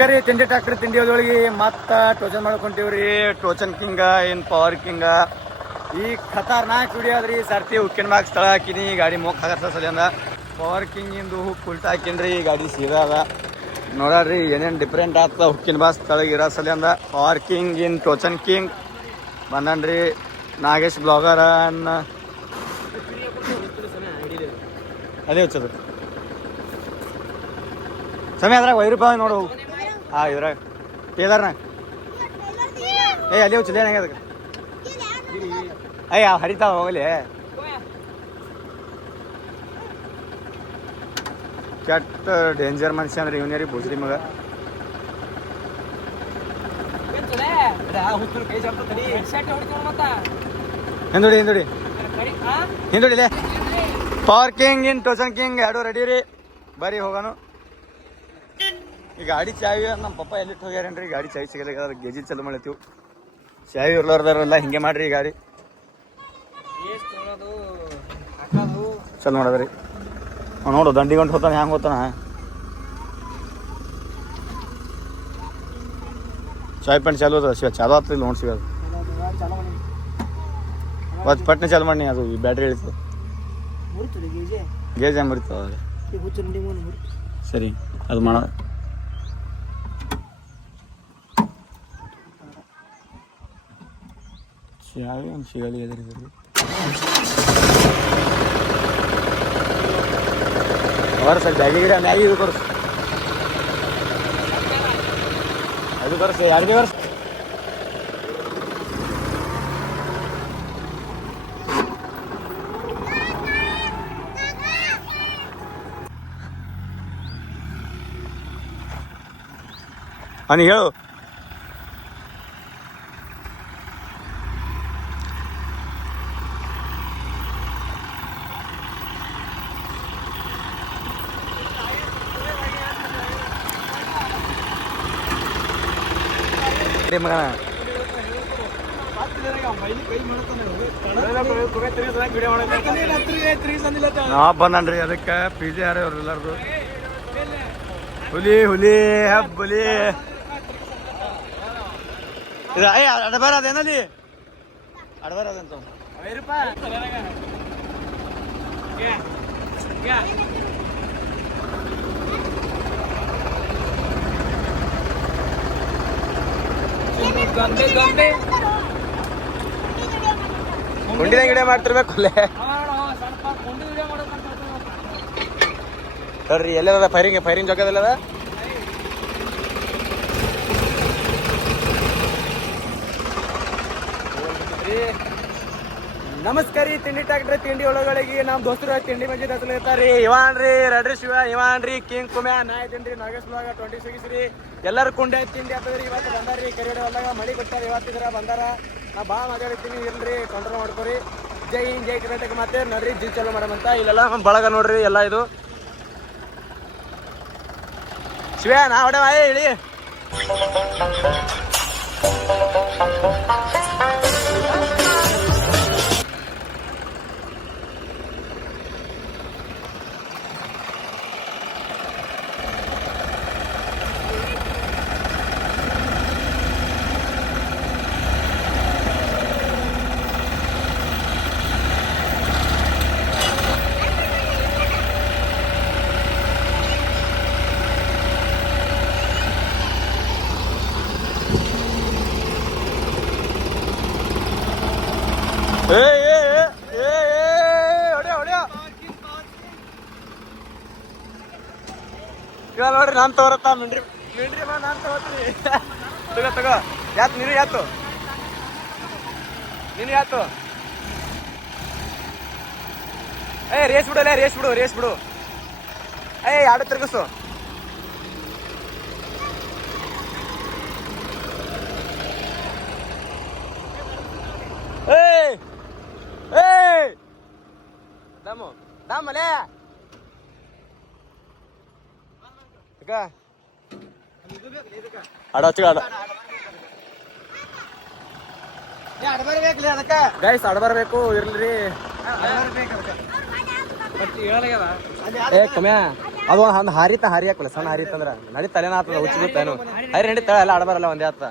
ನಮಸ್ಕಾರ ರೀ. ತಿಂಡಿ ಟ್ರಾಕ್ಟರ್ ತಿಂಡಿ ಒಳಗೆ ಮತ್ತೆ ಟೋಚನ್ ಮಾಡ್ಕೊಂತೀವ್ರಿ. ಟೋಚನ್ ಕಿಂಗ ಏನ್ ಪವರ್ ಕಿಂಗ ಈ ಖತರ್ನಾಕ್ ವಿಡಿಯೋ ಅದ್ರಿ. ಸರ್ತಿ ಉಕ್ಕಿನ ಮ್ಯಾಗ ಸ್ಥಳ ಹಾಕಿನಿ ಗಾಡಿ ಮೋಕ್ ಹಾಕತ್ತ ಸಲಿಂದ. ಪವರ್ ಕಿಂಗ್ ಇಂದು ಉಲ್ಟಾ ಹಾಕಿನ್ರಿ ಗಾಡಿ ಸೀದಾ ಅದ. ನೋಡ್ರಿ ಏನೇನ್ ಡಿಫ್ರೆಂಟ್ ಆಗ್ತದ ಹುಕ್ಕಿನ ಬಾಸ್ ಸ್ಥಳ ಇರೋ ಸಲಿಂದ. ಪವರ್ ಕಿಂಗ್ ಇನ್ ಟೋಚನ್ ಕಿಂಗ್ ಬಂದನ್ರಿ. ನಾಗೇಶ್ ಬ್ಲಾಗರ್ ಅನ್ನ ಅದೇ ಹಚ್ಚದು ಸಮಯ ಅದ್ರಾಗ ₹5 ನೋಡು. ಹಾಂ ಇದ್ರಾಗ ಟೇಲರ್ನಾಗ ಅಲ್ಲಿ ಹಚ್ಚಲ ಏನಾಗ ಅದಕ್ಕೆ ಅಯ್ಯ ಹರಿತಾವ ಹೋಗಲಿ. ಕೆಟ್ಟ ಡೇಂಜರ್ ಮನುಷ್ಯ ಅಂದ್ರೆ ಇವನೇ ರೀ ಭೋಜ್ರಿ ಮಗ. ಹಿಂದುಡಿ ಹಿಂದುಡಿ ಹಿಂದುಡಿಲೆ. ಪವರ್ ಕಿಂಗ್ ಇನ್ ಟೋಚನ್ ಕಿಂಗ್ ಎರಡು ರೆಡಿ ರೀ. ಬರ್ರಿ ಹೋಗೋನು. ಈ ಗಾಡಿ ಚಾವಿ ನಮ್ಮ ಪಪ್ಪ ಎಲ್ಲಿಟ್ಟು ಹೋಗ್ಯಾರೇನ್ರಿ. ಗಾಡಿ ಚಾವಿ ಸಿಗಲ್ಲ ಗೆಜಿ ಚಲೋ ಮಾಡತ್ತೀವಿ. ಚಾವಿ ಇರ್ಲಾರ್ದಾರೆಲ್ಲ ಹಿಂಗೆ ಮಾಡ್ರಿ ಈ ಗಾಡಿ ಚಲೋ ಮಾಡೋದ್ರಿ. ನೋಡು ದಂಡಿಗೊಂಡು ಹೋತಾನೆ ಹ್ಯಾಂಗೆ ಹೋತಾನ. ಚಾಯ್ ಪಂಡ್ ಚಾಲು ಅದ ಶಿವ ಚಾಲು ಆಗ್ತದೆ ನೋಡಿ ಸಿಗೋದು. ಮತ್ತು ಪಟ್ನೆ ಚಾಲು ಮಾಡಿ ಅದು ಈ ಬ್ಯಾಟ್ರಿ ಇಳಿತದೆ ಗೇಜ್ ಮುರಿತದೆ. ಸರಿ ಅದು ಮಾಡ ಚಾವಿ ಒಂದು ಸಿಗಲಿ ಎದುರಿದ್ರಿ. ಅವರ ಸರ್ ಬ್ಯಾಗಿ ಗಿಡ ಮ್ಯಾಗಿ ಇದು ಕೊರ್ಸು ಅದು ಕೊರ್ಸು ಯಾರಿಗೆ ಕೊರ್ಸು. ಅವನಿಗೆ ಹೇಳು ಮಗನ. ನಾ ಬಂದನ್ರಿ ಅದಕ್ಕೆ ಪಿಜಿ ಯಾರು ಅವ್ರು ಎಲ್ಲಾರ್ದು. ಹುಲಿ ಹುಲಿ ಹಬ್ ಹುಲಿ ಅಡಬಾರ ಅದೇನಲ್ಲಿ ಅಡಬಾರ ಅದಂತ ಗುಂಡಿನ ಗಿಡ ಮಾಡ್ತಿರ್ಬೇಕು. ನೋಡ್ರಿ ಎಲ್ಲದ ಫೈರಿಂಗ್ ಜೋಗದಲ್ಲದ. ನಮಸ್ಕಾರ ರೀ. ತಿಂಡಿ ಟ್ರಾಕ್ಟರ್ ತಿಂಡಿ ಒಳಗಳಿಗೆ ನಮ್ಮ ದೋಸ್ತರು ತಿಂಡಿ ಮಂಜಿ ದಸಲ ಇರ್ತಾರ್ರಿ. ಇವಾನ್ ರೀ ರಡ್ರಿ ಶಿವ, ಇವಾನ್ ರೀ ಕಿಂಗ್ ಕುಮ್ಯಾ, ನಾಯಿ ತಿಂಡ್ರಿ ನಾಗೇಶ್ ಬ್ಲಾಗ 26 ರೀ. ಎಲ್ಲರೂ ಕುಂಡೆ ತಿಂಡಿ ಆಗ್ತದ್ರಿ. ಇವತ್ತು ಬಂದಾರ್ರಿ ಕರಿಯಡೆ ಹೊಲ್ದಾಗ ಮಳಿ ಕೊಟ್ಟಾರ. ಇವತ್ತಿದ್ರ ಬಂದಾರ. ನಾ ಭಾಳ ಮಾತಾಡ್ತೀನಿ ಇಲ್ರಿ ಕಂಟ್ರೋಲ್ ಮಾಡ್ಕೊರಿ. ಜೈ ಹಿಂಗ್ ಜೈ ಕರ್ನಾಟಕ ಮತ್ತೆ ನೋಡ್ರಿ ಜಿ ಚಲೋ ಮಾಡಮಂತ. ಇಲ್ಲೆಲ್ಲ ಬಳಗ ನೋಡ್ರಿ ಎಲ್ಲ ಇದು ಶಿವ ನಾ ಹೊಡೆ ಹೇಳಿ. ಇವಾಗ ನೋಡ್ರಿ ನಾನು ತಗೋರತ್ತ ಮಿಂಡ್ರಿ ಮಿಂಡ್ರಿ ಬಾ ನಾನು ತಗೋತೀನಿ. ತಗೋ ಯಾತು ನೀನು ಯಾತು ನೀನು ಯಾತು ರೇಸ್ ಬಿಡು ರೇಸ್ ಬಿಡು ಎರಡು ತಿರ್ಗಿಸು. ದಮ್ಮಲೆ ಗೈಸ್ ಅಡಬರ್ಬೇಕು ಇರ್ಲಿ. ಕಮ್ಯಾ ಅದು ಒಂದು ಹಾರಿತ ಹಾರಿ ಹಾಕಲ್ಲ ಸಣ್ಣ ಹಾರಿತ ಅಂದ್ರ ನಡೀತಲೇನ ಆತದ ಹುಚ್ಚಿಗುತ್ತೇನು ಹರಿ ನಡೀತಾಳ ಎಲ್ಲ ಆಡಬಾರಲ್ಲ ಒಂದೇ ಆತ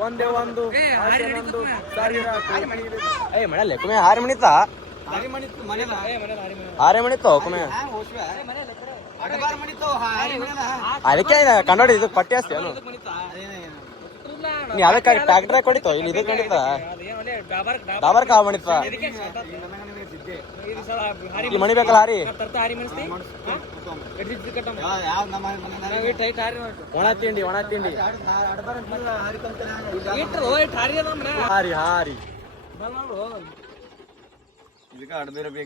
ಒಂದೇ ಒಂದು ಏ ಮನೆಯಲ್ಲೇ ಕುಮೆ ಹಾರಿ ಮಣಿತಾ ಹಾರಿ ಮಣಿತು ಕುಮೆ ಅದಕ್ಕೆ ಕಂಡೋಡಿ ಇದು ಪಟ್ಟಿ ಅಷ್ಟೇ ಏನು ನೀ ಅದಕ್ಕೆ ಟ್ರ್ಯಾಕ್ಟರ್ ಕೊಡಿತು ಇಲ್ಲಿ ಇದಕ್ಕೆ ನಡೀತ ಡಾಬರ್ ಕಾವ್ ಮಣಿತ ಇಲ್ಲಿ ಮಣಿ ಬೇಕಲ್ಲ ಹಾರಿ ಒಣ ತಿಂಡಿ ಹಾರಿ ಹಾರಿ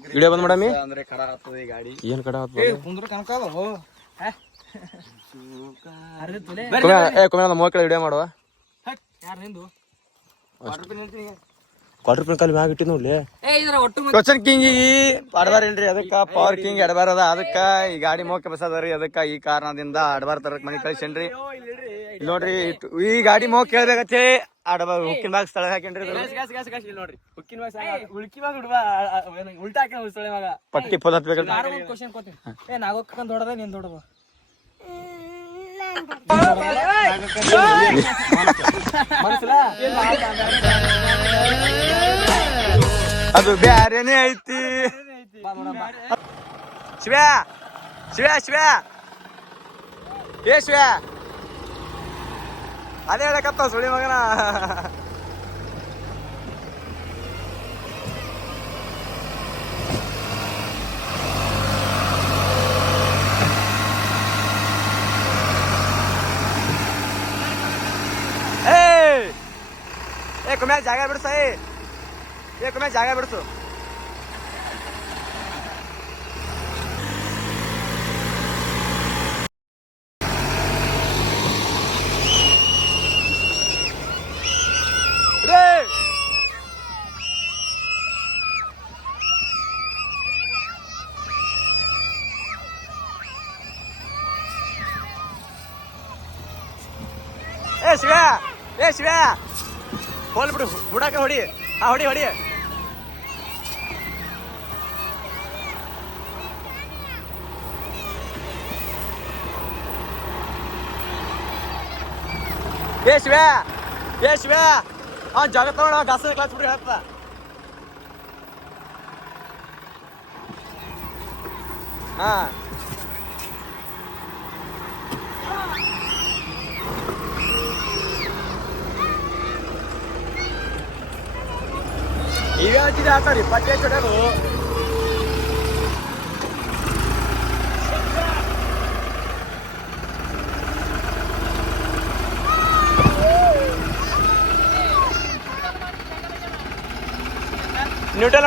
ವಿಡಿಯೋ ಬಂದ್ ಮಾಡಮಿ ಅಂದ್ರೆ ಕಡ ಆಗ್ತದೆ ಈ ಗಾಡಿ ಏನ್ ಕಡ ಆಗ್ತದೆ ಮೋಕಳ ವಿಡಿಯೋ ಮಾಡುವ ಕ್ವಾರ್ಟರ್ ಕಾಲ್ ಮ್ಯಾಗ ಇಟ್ಟಿ ನೋಡ್ಲಿ ಟೋಚನ್ ಕಿಂಗ್ ಆಡಬಾರೇನ್ರಿ ಅದಕ್ಕ ಪವರ್ ಕಿಂಗ್ ಆಡಬಾರದ ಅದಕ್ಕ ಈ ಗಾಡಿ ಮೋಕೆ ಬಸದರಿ ಅದಕ್ಕ ಈ ಕಾರಣದಿಂದ ಆಡಬಾರ ತರಕ್ ಮನಿ ಕಳ್ಸೇನ್ರಿ ಇಲ್ಲಿ ನೋಡ್ರಿ ಈ ಗಾಡಿ ಮೋಕ್ ಕೇಳ್ಬೇಕತ್ತೆ ಆಡಬಾರ ಹುಕ್ಕಿನ ಬಾಗ್ ಸ್ಥಳ ಹಾಕೇನ್ರಿ ನೋಡ್ರಿ ಹುಕ್ಕಿನ ಬಾಗ್ ಉಳ್ಕಿ ಬಾಗ್ ಹುಡುಗ ಉಲ್ಟಾ ಹಾಕಿ ಪಟ್ಟಿ ಫುಲ್ ಹತ್ಬೇಕಂತ ನಾಗೋಕಂತ ಹೊಡದ ನೀನ್ ದೊಡ್ಡದು ಅದು ಬ್ಯಾರೇನೆ ಐತಿ ಶಿವ ಶಿವ ಶಿವ ಏ ಶಿವ ಅದೇ ಹೇಳಕತ್ತ ಸುಳಿ ಮಗನ ಕುಮ್ಯಾಗ ಜಾಗ ಬಿಡ್ಸ ಕುಮ್ಯಾಗ ಜಾಗ ಬಿಡ್ಸು ಶಿವ ಶಿವ ಹೋಲ್ ಬಿಡು ಬುಡಾಕ ಹೊಡಿ ಹೊಡಿ ಹೊಡಿ ಶಿವ ಶಿವ ಜಾಗ ತಗೊಂಡ ಗಾಸ ಕ್ಲಾಸ್ ಬಿಡ್ರಿ ಹೇಳ್ತ ಹಾ ಈಗ ಹಚ್ಚಿದೆ ಆತಾರಿ ಪಟ್ಟೆ ಚೊಡೋದು ನ್ಯೂಟಲ್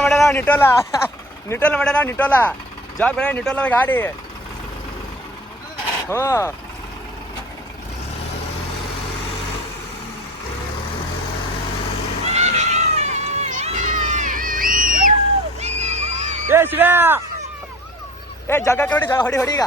ಮಾಡ್ಯಾರ ನಿಟೋಲ ಜಾಗ ಬೆಳೆ ನಿಟೋಲ ಗಾಡಿ ಹ್ಞೂ ಶಿವ ಜಾಗ ಕಡೆ ಜಾಗ ಹೊಡಿ ಈಗ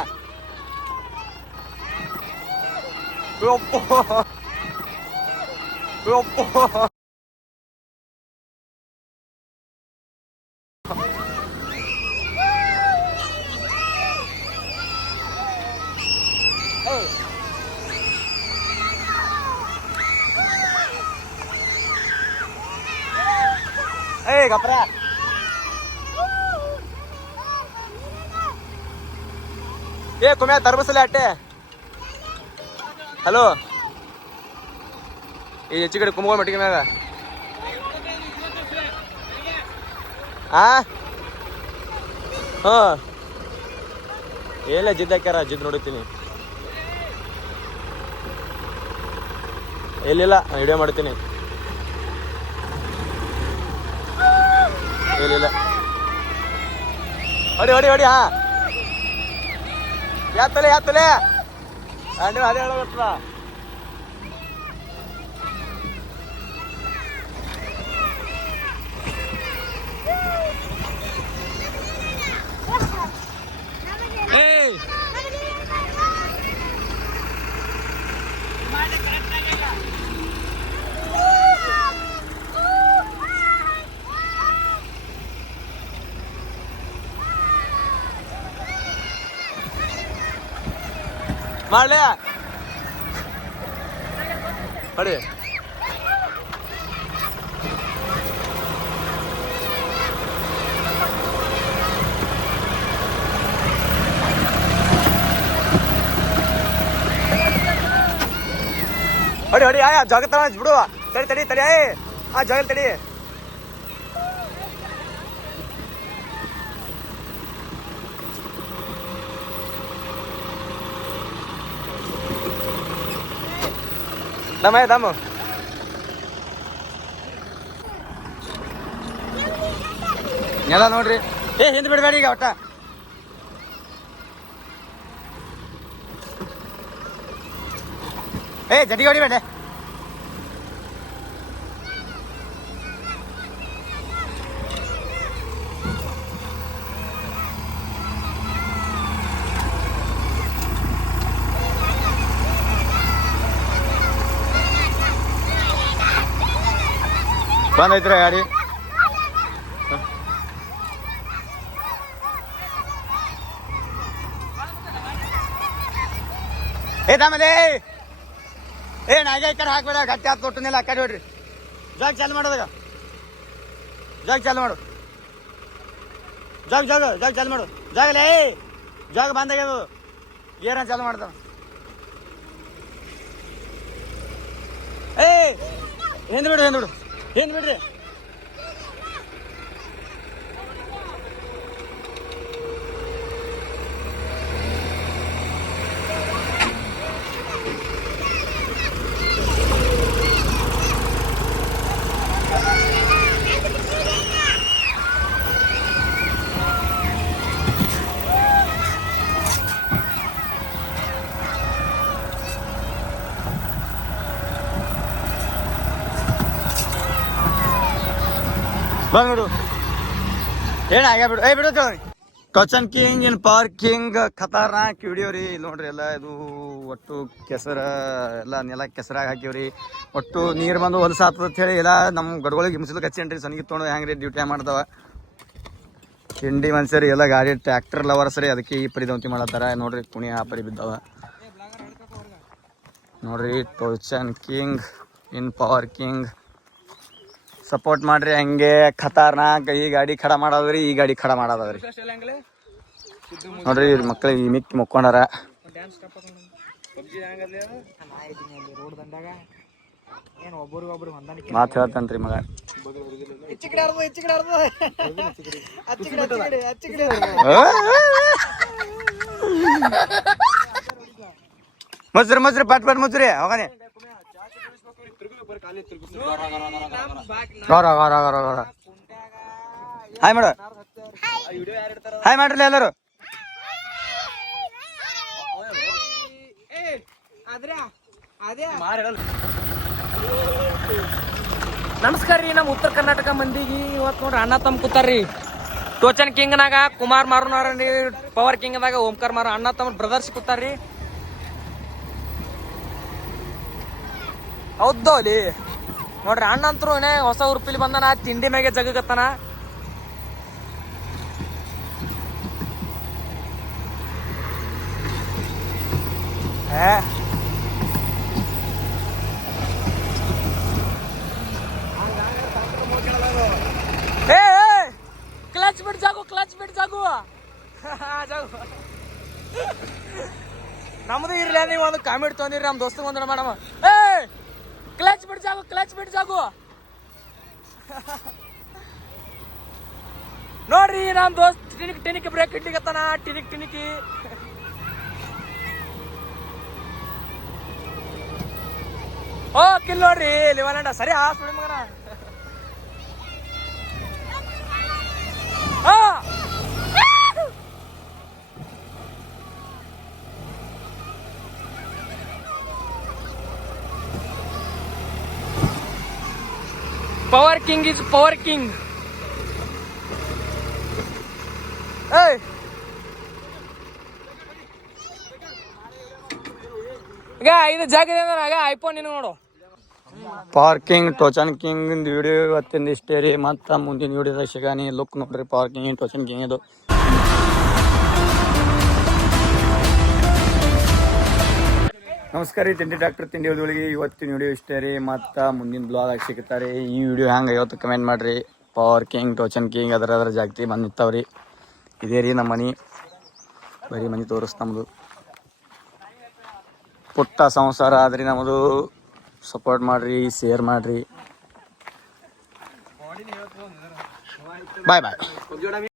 ಗಪ್ರ ಕುಮ್ಯಾ ತರ್ಬಸಲೆ ಅಟ್ಟೆ ಹಲೋ ಈ ಹೆಚ್ಚು ಕಡೆ ಕುಮ್ಗೋಳ್ ಮಟ್ಟಿಗೆ ಮ್ಯಾಗ ಎಲ್ಲ ಜಿದ್ ಹಾಕ್ಯಾರ ಜಿದ್ ನೋಡುತ್ತೀನಿ ಎಲ್ಲಿಲ್ಲ ವಿಡಿಯೋ ಮಾಡ್ತೀನಿ ಎಲ್ಲಿಲ್ಲ ಹೊಡಿ ಹೊಡಿ ಹೊಡಿ ಯಾತಲೆ ನೀವು ಅದೇ ಹೇಳೋಗತ್ತ ಮಾಡ್ಲಿ ಹೊಡಿ. ಹೊಡಿ ಹೊಡಿ ಆಯಾ ಜಾಗ ಬಿಡುವ. ತಡಿ ತಡಿ ತಡಿ ಆ ಜಾಗ ತಡಿ. ದಮ್ಮ ಎಲ್ಲ ನೋಡ್ರಿ. ಹಿಂದ್ ಬಿಡ್ಬೇಡಿ ಈಗ ಒಟ್ಟ. ಜಡಿ ಹೊಡಿಬೇಡ. ಬಂದೈತ್ರ ಗಾಡಿ. ತಮ್ಮದೇ ನಾಗ ಈ ಕಡೆ ಹಾಕ್ಬೇಡ. ಗಟ್ಟಿ ಹಾಕಿ ತೊಟ್ಟನೆಲ್ಲ ಆ ಕಡೆ ಹೊಡ್ರಿ. ಜಾಗ ಚಾಲು ಮಾಡೋದಾಗ ಜಾಗ ಚಾಲು ಮಾಡು. ಜಾಗ ಜಾಗ ಜಾಗ ಚಾಲು ಮಾಡು. ಜಾಗಲೇ ಜಾಗ ಬಂದಾಗ್ಯದು. ಗೇರ ಚಾಲು ಮಾಡ್ತಾವ. ಹಿಂದ್ ಬಿಡು ಹಿಂದ್ ಬಿಡು ಹಿಂದ್ ಬಿಡ್ರಿ. ಬಂದ್ಬಿಡು ಬಿಡು. ಬಿಡು ಟೋಚನ್ king in parking Khatarnak video ರೀ. ನೋಡ್ರಿ ಎಲ್ಲ ಇದು ಒಟ್ಟು ಕೆಸರ ಎಲ್ಲ ನೆಲ ಕೆಸರಾಗಿ ಹಾಕಿವ್ರಿ. ಒಟ್ಟು ನೀರು ಬಂದು ಹೊಲಸ ಆಗ್ತದ ಅಂತ ಹೇಳಿ ಎಲ್ಲ ನಮ್ಮ ಗಡ್ಗಳಿಗೆ ಹಿಂಸಲು ಕಚ್ಚೇನ್ರಿ. ಸನಿಗೆ ತೊಗೊಂಡು ಹೆಂಗ್ರಿ ಡ್ಯೂಟಿ ಮಾಡ್ದವ ತಿಂಡಿ ಮನ್ಸರಿ ಎಲ್ಲ ಗಾಡಿ ಟ್ರ್ಯಾಕ್ಟರ್ ಲವರ್ಸ್ ರೀ. ಅದಕ್ಕೆ ಈ ಪರಿ ದೌಂತಿ ಮಾಡತ್ತಾರ ನೋಡ್ರಿ. ಕುಣಿ ಆ ಪರಿ ಬಿದ್ದಾವ ನೋಡ್ರಿ. ಟೋಚನ್ ಕಿಂಗ್ ಇನ್ ಪಾರ್ಕಿಂಗ್ ಸಪೋರ್ಟ್ ಮಾಡ್ರಿ. ಹಂಗೆ ಖತರ್ನಾಕ್ ಈ ಗಾಡಿ ಖಡ ಮಾಡೋದ್ರಿ. ಈ ಗಾಡಿ ಖಡ ಮಾಡೋದ್ರಿ ನೋಡ್ರಿ. ಮಕ್ಳು ಈ ಮಿಕ್ಕಿ ಮುಕ್ಕೊಂಡಾರ. ಮಾತು ಹೇಳ್ತಾನ್ರಿ ಮಗ. ಮುಚ್ರಿ ಪಟ್ ಪಟ್ ಮುಚ್ರಿ ಹೋಗನೆ. ಹಾಯ್ ಮಾಡು. ಹಾಯ್ ಮಾಡ್ರಲ್ಲ ಎಲ್ಲರೂ. ನಮಸ್ಕಾರ ರೀ. ನಮ್ಮ ಉತ್ತರ ಕರ್ನಾಟಕ ಮಂದಿಗೆ ಇವತ್ತು ನೋಡ್ರಿ ಅಣ್ಣ ತಮ್ಮ ಕೂತಾರ್ರಿ. ಟೋಚನ್ ಕಿಂಗ್ನಾಗ ಕುಮಾರ್ ಮಾರುನಾರಿ, ಪವರ್ ಕಿಂಗ್ನಾಗ ಓಂಕಾರ ಮಾರು ಅಣ್ಣ ತಮ್ಮ ಬ್ರದರ್ಸ್ ಕೂತಾರ್ರಿ. ಹೌದು ಅಲ್ಲಿ ನೋಡ್ರಿ ಅಣ್ಣ ಅಂತರೂ ಹೊಸ ಉರುಪಿಲಿ ಬಂದಾನ. ತಿಂಡಿ ಮ್ಯಾಗೆ ಜಗತ್ತಾನ. ಕ್ಲಚ್ ಬಿಡ್ ಜಾಗು ಜಾಗು ನಮ್ದು ಇರ್ಲಿ. ನೀವು ಒಂದು ಕಾಮೆಂಟ್ ತೊಂದಿರಿ ನಮ್ಮ ದೋಸ್ತ ಒಂದ್ ಮಾಡಮ್ಮ. ಕ್ಲಚ್ ಬಿಡ್ ಜಾಗು ನೋಡ್ರಿ. ನಮ್ ದೋಸ್ತ್ ಟಿನಿಕ್ ಬ್ರೇಕ್ ಇಟ್ಟಿಗತ್ತಾನ. ಟಿನಿಕಿ ಕಿಲ್ ನೋಡ್ರಿ. ಲಿವಲ್ಯಾಂಡ ಸರಿ ಸುಳಿ ಮಗನ. Power king is power king. ಈಗ ಇದು ಜಾಗ ಇದೆ ಐಫೋನ್ ನೀನು ನೋಡು. ಪಾರ್ಕಿಂಗ್ ಟೋಚನ್ ಕಿಂಗ್ ವಿಡಿಯೋ ಇವತ್ತಿಂದ ಇಷ್ಟೇ ರೀ. ಮತ್ತು ಮುಂದಿನ ವಿಡಿಯೋದಾಗ ಸಿಗಾನಿ. ಲುಕ್ ನೋಡ್ರಿ ಪಾರ್ಕಿಂಗ್ ಟೋಚನ್ ಕಿಂಗ್ ಇದು. ನಮಸ್ಕಾರ ರೀ ತಿಂಡಿ ಡಾಕ್ಟರ್ ತಿಂಡಿ ಹೋದೊಳಗೆ ಇವತ್ತಿನ ವಿಡಿಯೋ ಇಷ್ಟೇ ರೀ ಮತ್ತು ಮುಂದಿನ ಬ್ಲಾಗ್ ಸಿಗುತ್ತಾರೆ ಈ ವಿಡಿಯೋ ಹೆಂಗೆ ಇವತ್ತು ಕಮೆಂಟ್ ಮಾಡಿರಿ ಪವರ್ ಕಿಂಗ್ ಟೋಚನ್ ಕಿಂಗ್ ಅದರ ಜಾಗತಿ ಬಂದು ನಿಂತಾವ್ರಿ ಇದೇ ರೀ ನಮ್ಮ ಮನೆ ಬರೀ ಮನೆ ತೋರಿಸ್ತಾ ಪುಟ್ಟ ಸಂಸಾರ ಆದ್ರಿ ನಮ್ಮದು ಸಪೋರ್ಟ್ ಮಾಡಿರಿ ಶೇರ್ ಮಾಡಿರಿ ಬಾಯ್ ಬಾಯ್